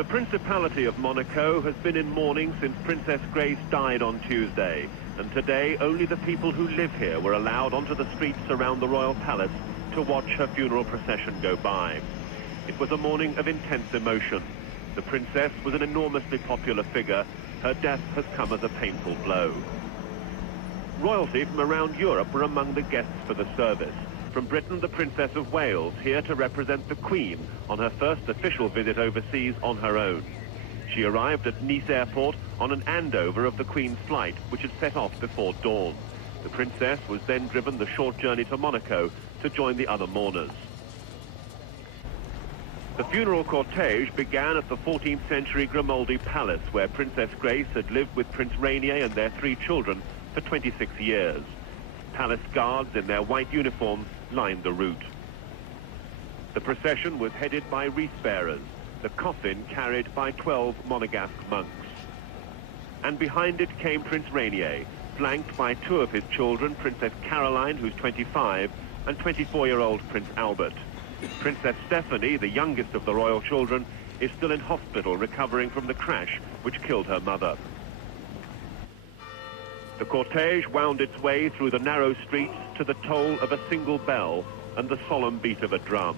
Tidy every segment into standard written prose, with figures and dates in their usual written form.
The Principality of Monaco has been in mourning since Princess Grace died on Tuesday, and today only the people who live here were allowed onto the streets around the royal palace to watch her funeral procession go by. It was a morning of intense emotion. The princess was an enormously popular figure. Her death has come as a painful blow. Royalty from around Europe were among the guests for the service. From Britain, the Princess of Wales, here to represent the Queen on her first official visit overseas on her own. She arrived at Nice airport on an handover of the Queen's flight, which had set off before dawn. The Princess was then driven the short journey to Monaco to join the other mourners. The funeral cortege began at the 14th century Grimaldi Palace, where Princess Grace had lived with Prince Rainier and their 3 children for 26 years. Palace guards in their white uniforms lined the route. The procession was headed by wreath-bearers, the coffin carried by 12 Monegasque monks. And behind it came Prince Rainier, flanked by 2 of his children, Princess Caroline, who's 25, and 24-year-old Prince Albert. Princess Stephanie, the youngest of the royal children, is still in hospital recovering from the crash which killed her mother. The cortege wound its way through the narrow streets to the toll of a single bell and the solemn beat of a drum.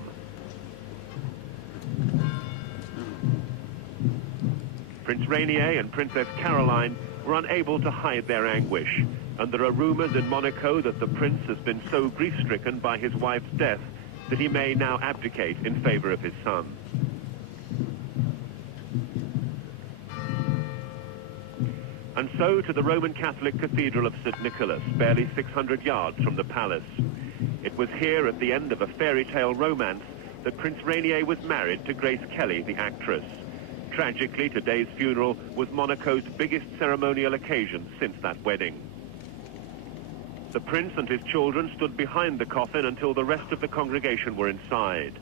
Prince Rainier and Princess Caroline were unable to hide their anguish, and there are rumors in Monaco that the prince has been so grief-stricken by his wife's death that he may now abdicate in favor of his son. And so to the Roman Catholic Cathedral of St. Nicholas, barely 600 yards from the palace. It was here at the end of a fairy tale romance that Prince Rainier was married to Grace Kelly, the actress. Tragically, today's funeral was Monaco's biggest ceremonial occasion since that wedding. The prince and his children stood behind the coffin until the rest of the congregation were inside.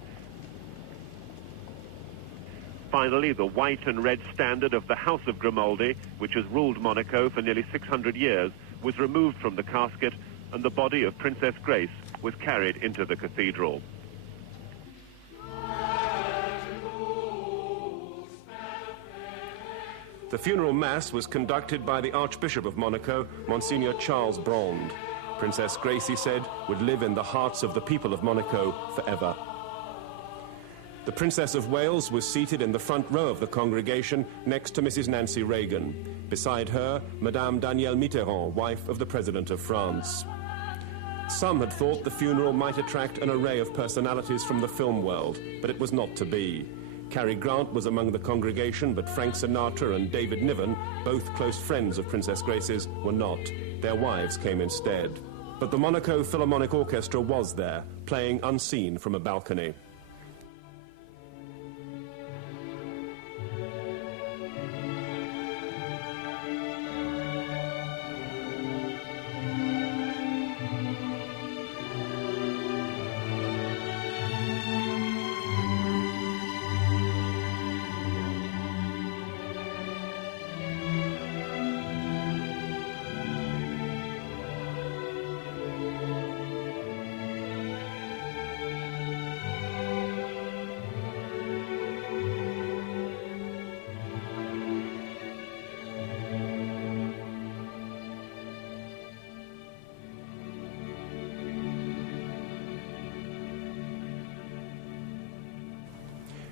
Finally, the white and red standard of the House of Grimaldi, which has ruled Monaco for nearly 600 years, was removed from the casket, and the body of Princess Grace was carried into the cathedral. The funeral mass was conducted by the Archbishop of Monaco, Monsignor Charles Brand. Princess Grace, he said, would live in the hearts of the people of Monaco forever. The Princess of Wales was seated in the front row of the congregation next to Mrs. Nancy Reagan. Beside her, Madame Danielle Mitterrand, wife of the President of France. Some had thought the funeral might attract an array of personalities from the film world, but it was not to be. Cary Grant was among the congregation, but Frank Sinatra and David Niven, both close friends of Princess Grace's, were not. Their wives came instead. But the Monaco Philharmonic Orchestra was there, playing unseen from a balcony.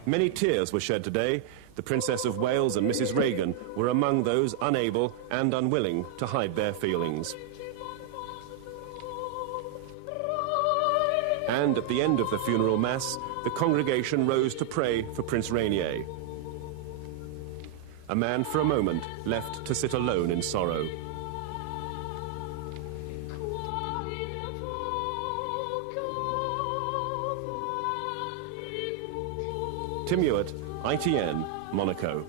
Many tears were shed today. The Princess of Wales and Mrs. Reagan were among those unable and unwilling to hide their feelings. And at the end of the funeral mass, the congregation rose to pray for Prince Rainier, a man for a moment left to sit alone in sorrow. Tim Hewitt, ITN, Monaco.